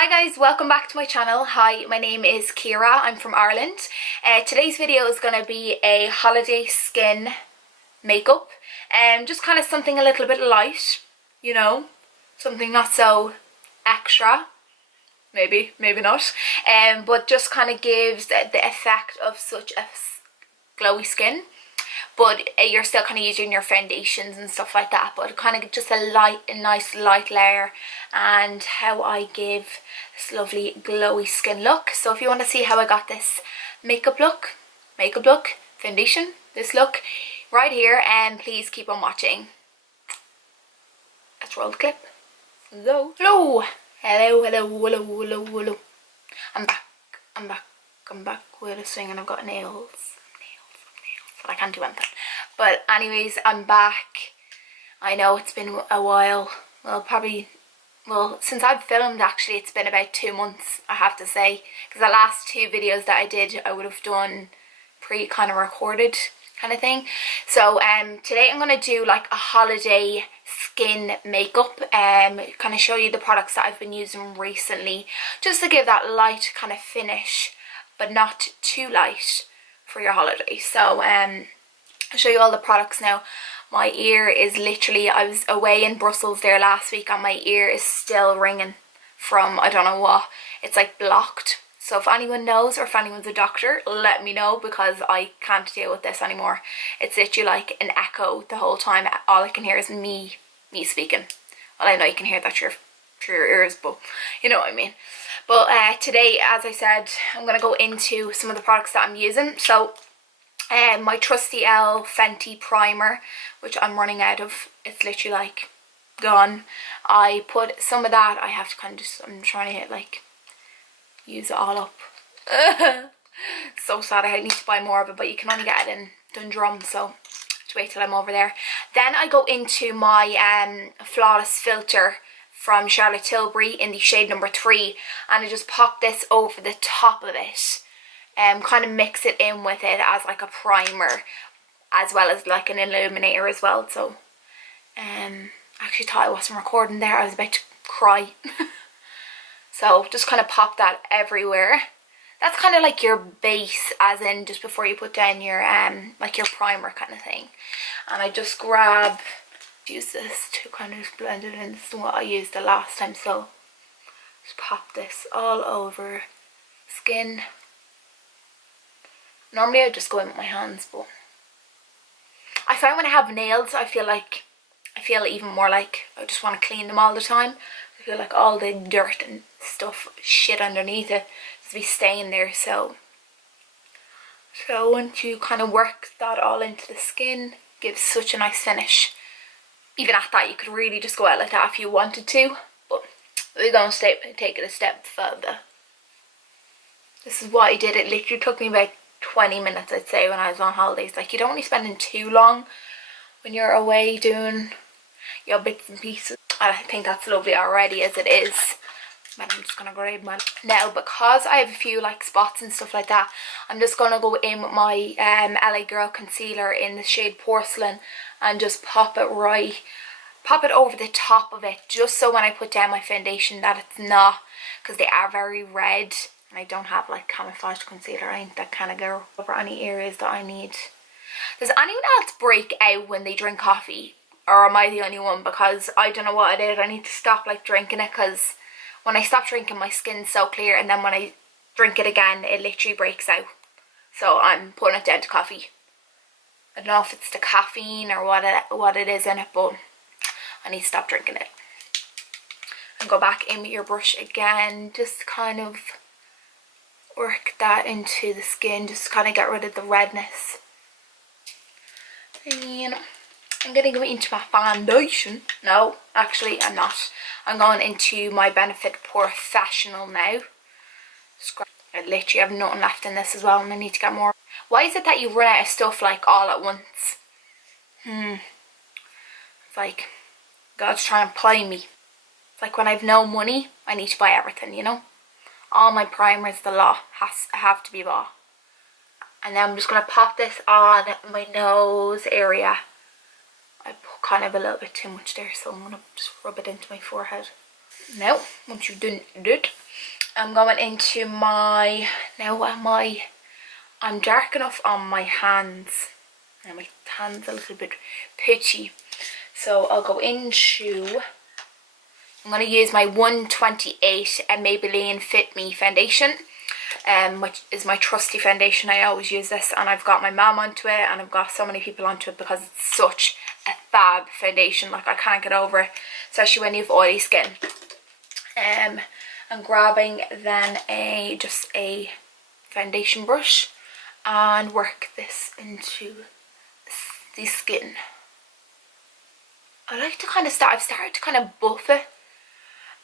Hi guys, welcome back to my channel. Hi, my name is Ciara, I'm from Ireland. Today's video is going to be a holiday skin makeup. Just kind of something a little bit light, you know, something not so extra, maybe not, but just kind of gives the effect of such a glowy skin. But you're still kind of using your foundations and stuff like that, but kind of just a nice light layer, and how I give this lovely glowy skin look. So if you want to see how I got this makeup look, foundation, this look right here, and please keep on watching. Let's roll the clip. Go. Hello. I'm back with a swing, and I've got nails. I can't do anything. But anyways, I'm back. I know it's been a while. Well, since I've filmed, actually it's been about 2 months, I have to say, because the last 2 videos that I did I would have done kind of recorded kind of thing. So today I'm going to do like a holiday skin makeup, kind of show you the products that I've been using recently, just to give that light kind of finish but not too light for your holiday. So I'll show you all the products now. My ear is literally, I was away in Brussels there last week, and my ear is still ringing from I don't know what. It's like blocked. So if anyone knows, or if anyone's a doctor, let me know, because I can't deal with this anymore. It's literally like an echo the whole time. All I can hear is me speaking. Well, I know you can hear that through your ears, but you know what I mean. But today, as I said, I'm going to go into some of the products that I'm using. So my trusty L Fenty primer, which I'm running out of. It's literally like gone. I put some of that. I have to kind of just, I'm trying to like use it all up. So sad. I need to buy more of it, but you can only get it in Dundrum, so to wait till I'm over there. Then I go into my Flawless filter from Charlotte Tilbury in the shade number 3, and I just pop this over the top of it, kind of mix it in with it as like a primer, as well as like an illuminator as well. So I actually thought I wasn't recording there, I was about to cry. So just kind of pop that everywhere. That's kind of like your base, as in just before you put down your like your primer kind of thing. And I just use this to kind of blend it in. This is what I used the last time, so just pop this all over skin. Normally I just go in with my hands, but I find when I have nails, I feel even more like I just want to clean them all the time. I feel like all the dirt and stuff, shit underneath it, just be staying there. So once you kind of work that all into the skin, gives such a nice finish. Even at that, you could really just go out like that if you wanted to, but we're going to take it a step further. This is what I did. It literally took me about 20 minutes, I'd say, when I was on holidays. Like, you don't want to be spending too long when you're away doing your bits and pieces. I think that's lovely already as it is. But I'm just going to grab my... Now, because I have a few like spots and stuff like that, I'm just going to go in with my LA Girl concealer in the shade Porcelain, and just pop it over the top of it, just so when I put down my foundation that it's not, because they are very red, and I don't have like camouflage concealer. I ain't that kind of girl. Over any areas that I need. Does anyone else break out when they drink coffee, or am I the only one? Because I don't know what it is. I need to stop like drinking it, because when I stop drinking, my skin's so clear, and then when I drink it again, it literally breaks out. So I'm putting it down to coffee. I don't know if it's the caffeine or what it is in it, but I need to stop drinking it. And go back in with your brush again, just kind of work that into the skin, just kind of get rid of the redness. And I'm going to go into my foundation. No, actually I'm not. I'm going into my Benefit Professional now. I literally have nothing left in this as well, and I need to get more. Why is it that you run out of stuff like all at once? It's like God's trying to ply me. It's like when I have no money, I need to buy everything, you know? All my primers, the lot, have to be bought. And then I'm just going to pop this on my nose area. I put kind of a little bit too much there, so I'm going to just rub it into my forehead. Now, once you've done it, I'm going into my, I'm dark enough on my hands. Now my hand's a little bit pitchy. So I'll go into, I'm going to use my 128 Maybelline Fit Me foundation. Which is my trusty foundation. I always use this, and I've got my mum onto it, and I've got so many people onto it because it's such a fab foundation. Like, I can't get over it, especially when you have oily skin. I'm grabbing then just a foundation brush and work this into the skin. I like to kind of I've started to kind of buff it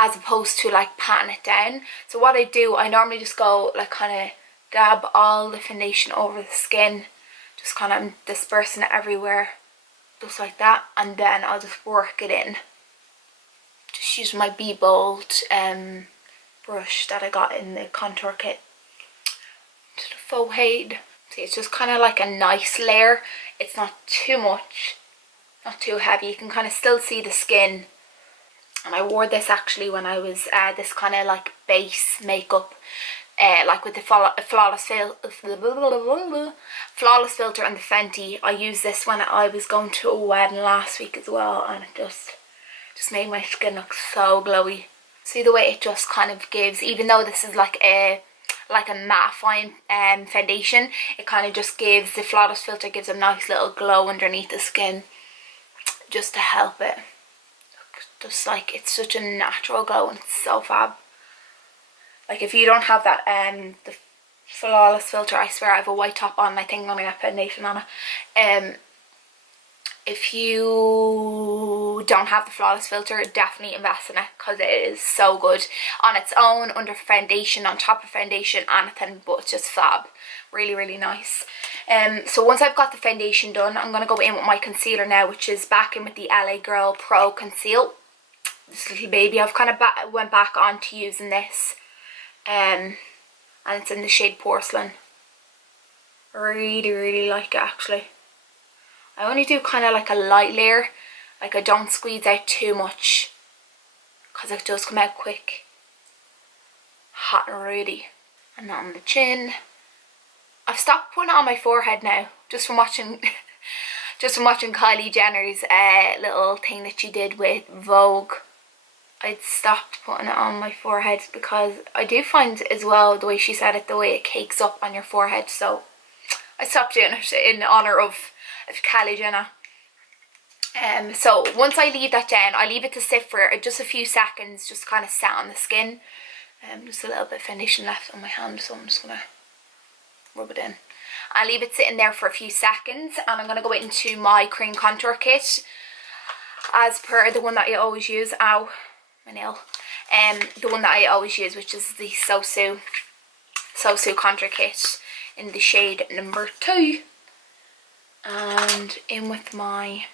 as opposed to like patting it down. So what I do, I normally just go like kind of dab all the foundation over the skin, just kind of dispersing it everywhere, just like that, and then I'll just work it in. Just use my Be Bold brush that I got in the contour kit to the forehead. See, it's just kind of like a nice layer. It's not too much, not too heavy. You can kind of still see the skin. And I wore this actually when I was this kind of like base makeup, like with the flawless filter and the Fenty. I used this when I was going to a wedding last week as well, and it just made my skin look so glowy. See the way it just kind of gives, even though this is like a mattifying foundation, it kind of just gives, the flawless filter gives a nice little glow underneath the skin, just to help it. Just like, it's such a natural glow and it's so fab. Like, if you don't have that the flawless filter, I swear I have a white top on, I think I'm gonna get foundation on it. If you don't have the flawless filter, definitely invest in it, because it is so good on its own, under foundation, on top of foundation, anything, but it's just fab. Really, really nice. So once I've got the foundation done, I'm going to go in with my concealer now, which is back in with the LA Girl Pro Conceal. This little baby, I've kind of went back on to using this, and it's in the shade Porcelain. Really, really like it actually. I only do kind of like a light layer, like I don't squeeze out too much, because it does come out quick. Hot and ready. And that on the chin. I've stopped putting it on my forehead now, just from watching Kylie Jenner's little thing that she did with Vogue. I'd stopped putting it on my forehead because I do find as well, the way she said it, the way it cakes up on your forehead, so I stopped doing it in honour of Kylie Jenner. So once I leave that down, I leave it to sit for just a few seconds, just kind of sat on the skin. Just a little bit of foundation left on my hand, so I'm just going to rub it in. I'll leave it sitting there for a few seconds, and I'm going to go into my cream contour kit, as per the one that I always use. Ow, my nail. The one that I always use, which is the Sosu contour kit in the shade number 2. And in with my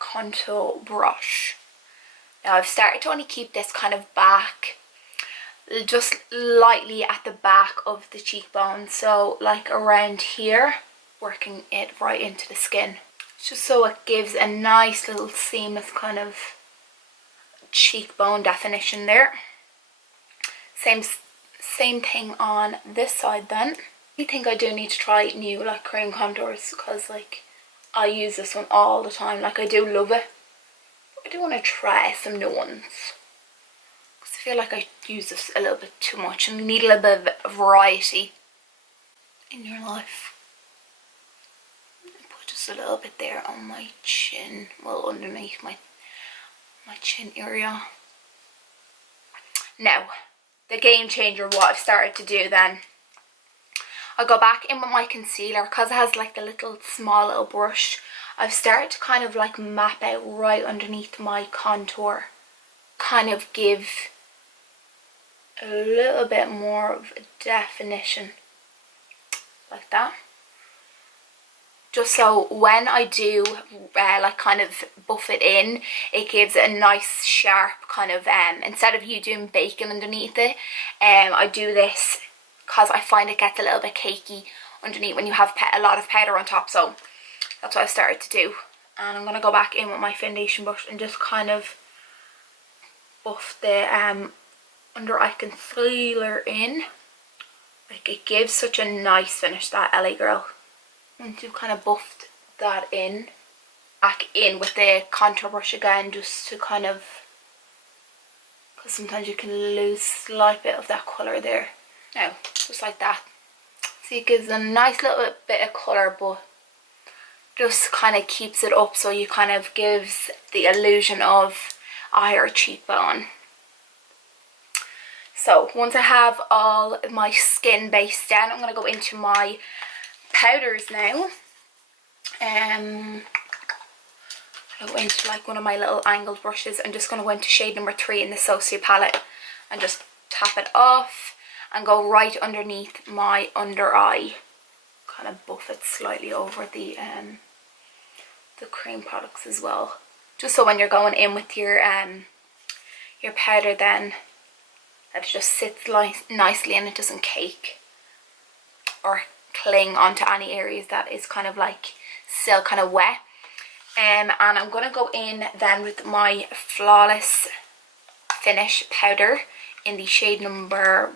contour brush. Now I've started to only keep this kind of back, just lightly at the back of the cheekbone, so like around here, working it right into the skin, just so it gives a nice little seamless kind of cheekbone definition there. Same thing on this side then. I think I do need to try new like cream contours, because like I use this one all the time, like I do love it. I do want to try some new ones, because I feel like I use this a little bit too much and you need a little bit of variety in your life. Put just a little bit there on my chin, well underneath my chin area. Now, the game changer, what I've started to do then, I go back in with my concealer, because it has like the little small little brush. I've started to kind of like map out right underneath my contour, kind of give a little bit more of a definition, like that. Just so when I do like kind of buff it in, it gives it a nice sharp kind of, instead of you doing bacon underneath it, I do this because I find it gets a little bit cakey underneath when you have a lot of powder on top. So that's what I've started to do. And I'm going to go back in with my foundation brush and just kind of buff the under eye concealer in. Like, it gives such a nice finish, that LA Girl. Once you've kind of buffed that in, back in with the contour brush again, just to kind of, because sometimes you can lose a slight bit of that colour there. Now, just like that. See, it gives a nice little bit of colour, but just kind of keeps it up, so you kind of gives the illusion of eye or cheekbone. So once I have all my skin base down, I'm going to go into my powders now. I'll go into like one of my little angled brushes. I'm just going to go into shade number 3 in the Socia palette and just tap it off and go right underneath my under eye. Kind of buff it slightly over the cream products as well, just so when you're going in with your powder, then that it just sits nicely and it doesn't cake or cling onto any areas that is kind of like still kind of wet. And I'm going to go in then with my Flawless Finish powder in the shade number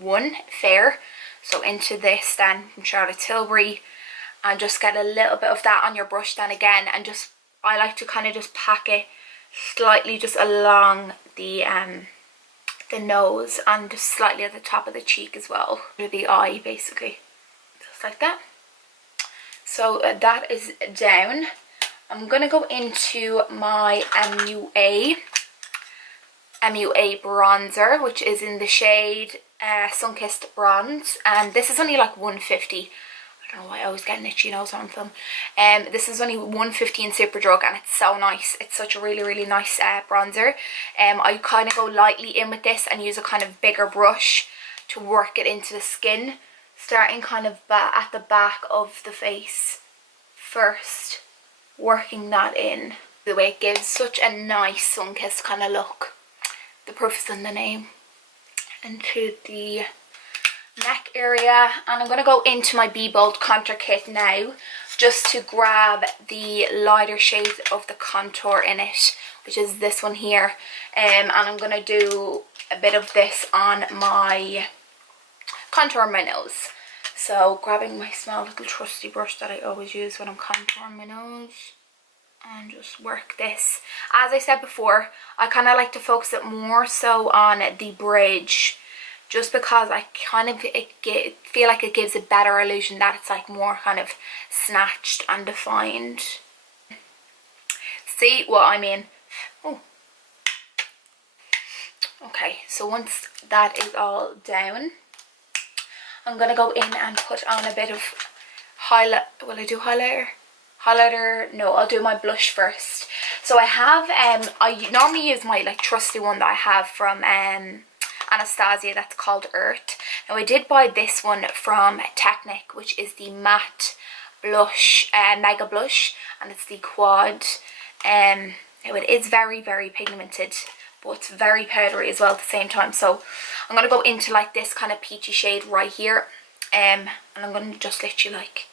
1, Fair. So into this then from Charlotte Tilbury, and just get a little bit of that on your brush then again, and just, I like to kind of just pack it slightly just along the nose and just slightly at the top of the cheek as well, or the eye basically, just like that. So that is down. I'm gonna go into my MUA bronzer, which is in the shade Sunkissed Bronze, and this is only like 150. I don't know why I always get an itchy nose on film. This is only 150 in Superdrug, and it's so nice. It's such a really nice bronzer. I kind of go lightly in with this and use a kind of bigger brush to work it into the skin, starting kind of at the back of the face first, working that in. The way it gives such a nice sun-kissed kind of look. The proof is in the name. Into the neck area, and I'm going to go into my Be Bold contour kit now, just to grab the lighter shades of the contour in it, which is this one here. And I'm going to do a bit of this on my contour on my nose. So grabbing my small little trusty brush that I always use when I'm contouring my nose, and just work this. As I said before, I kind of like to focus it more so on the bridge, just because I kind of feel like it gives a better illusion that it's like more kind of snatched and defined. See what I mean? Oh. Okay, so once that is all down, I'm going to go in and put on a bit of highlight. Will I do highlighter? Highlighter? No, I'll do my blush first. So I have, I normally use my like trusty one that I have from Anastasia, that's called Earth. Now I did buy this one from Technic, which is the matte blush, mega blush, and it's the quad. Now it is very pigmented, but it's very powdery as well at the same time. So I'm going to go into like this kind of peachy shade right here, and I'm going to just literally like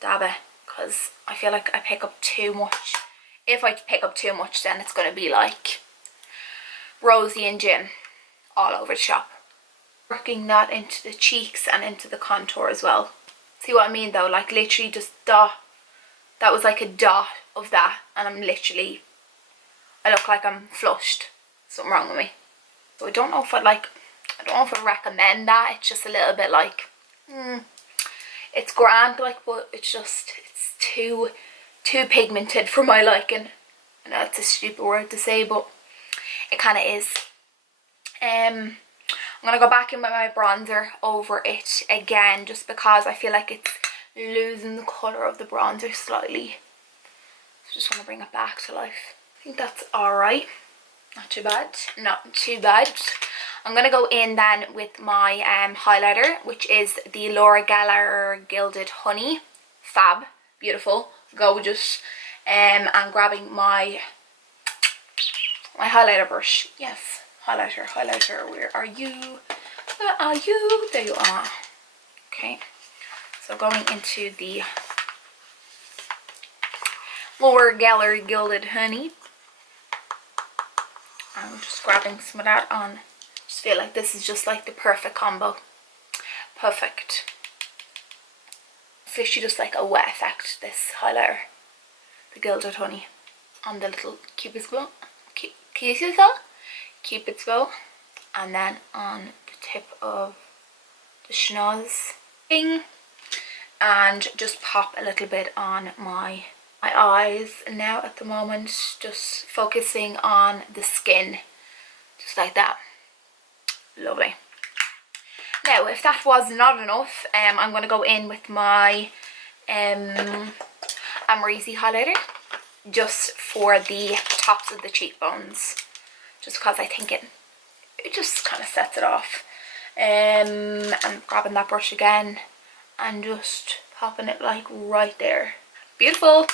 dab it, because I feel like I pick up too much. If I pick up too much, then it's going to be like Rosie and Jim all over the shop. Working that into the cheeks and into the contour as well. See what I mean though? Like literally just dot. That was like a dot of that, and I'm literally, I look like I'm flushed. Something wrong with me. So I don't know if I'd recommend that. It's just a little bit like, it's grand, like, but it's too pigmented for my liking. I know it's a stupid word to say, but it kind of is. I'm going to go back in with my bronzer over it again, just because I feel like it's losing the colour of the bronzer slightly. So just want to bring it back to life. I think that's alright. Not too bad. Not too bad. I'm going to go in then with my highlighter, which is the Laura Geller Gilded Honey. Fab. Beautiful. Gorgeous. And grabbing my highlighter brush. Yes. Highlighter, where are you? Where are you? There you are. Okay, so going into the Laura Geller Gilded Honey. I'm just grabbing some of that on just feel like this is just like the perfect combo. Perfect. It's literally just like a wet effect, this highlighter. The Gilded Honey on the little Cupid's bow. Cupid's bow. And then on the tip of the schnoz thing. And just pop a little bit on my eyes now at the moment. Just focusing on the skin. Just like that. Lovely. Now, if that was not enough, I'm going to go in with my Amrezy highlighter. Just for the tops of the cheekbones. Just because I think it just kind of sets it off. I'm grabbing that brush again and just popping it like right there. Beautiful.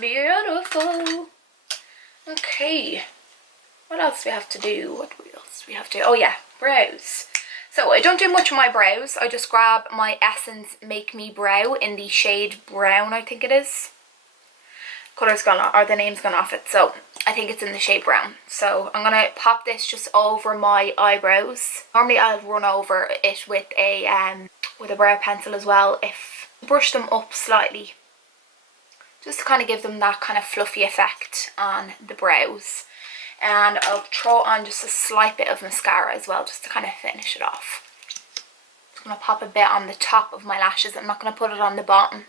Beautiful. Okay. What else do we have to do? What else do we have to do? Oh yeah, brows. So I don't do much on my brows. I just grab my Essence Make Me Brow in the shade brown, I think it is. Colour's gone off, or the name's gone off it. So I think it's in the shade brown. So I'm going to pop this just over my eyebrows. Normally I'll run over it with a brow pencil as well. If brush them up slightly. Just to kind of give them that kind of fluffy effect on the brows. And I'll throw on just a slight bit of mascara as well, just to kind of finish it off. I'm going to pop a bit on the top of my lashes. I'm not going to put it on the bottom.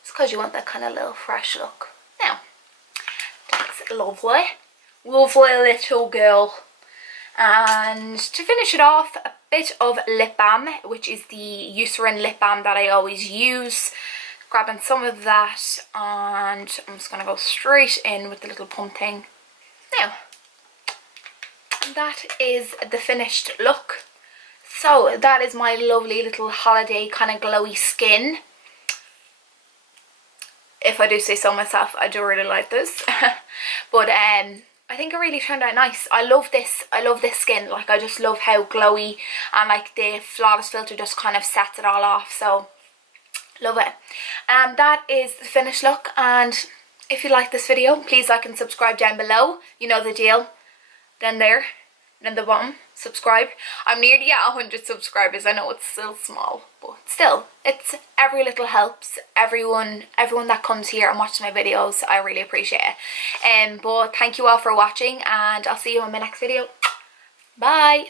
It's because you want that kind of little fresh look. Now, that's lovely. Lovely little girl. And to finish it off, a bit of lip balm, which is the Eucerin lip balm that I always use. Grabbing some of that, and I'm just going to go straight in with the little pump thing. Now, that is the finished look. So that is my lovely little holiday kind of glowy skin. If I do say so myself, I do really like this. But I think it really turned out nice. I love this skin. Like, I just love how glowy, and like the flawless filter just kind of sets it all off. So love it. And that is the finished look. And if you like this video, please like and subscribe down below. You know the deal. Then there, then the bottom, subscribe. I'm nearly at 100 subscribers. I know it's still small, but still, it's every little helps. Everyone that comes here and watches my videos, I really appreciate it. But thank you all for watching, and I'll see you in my next video. Bye.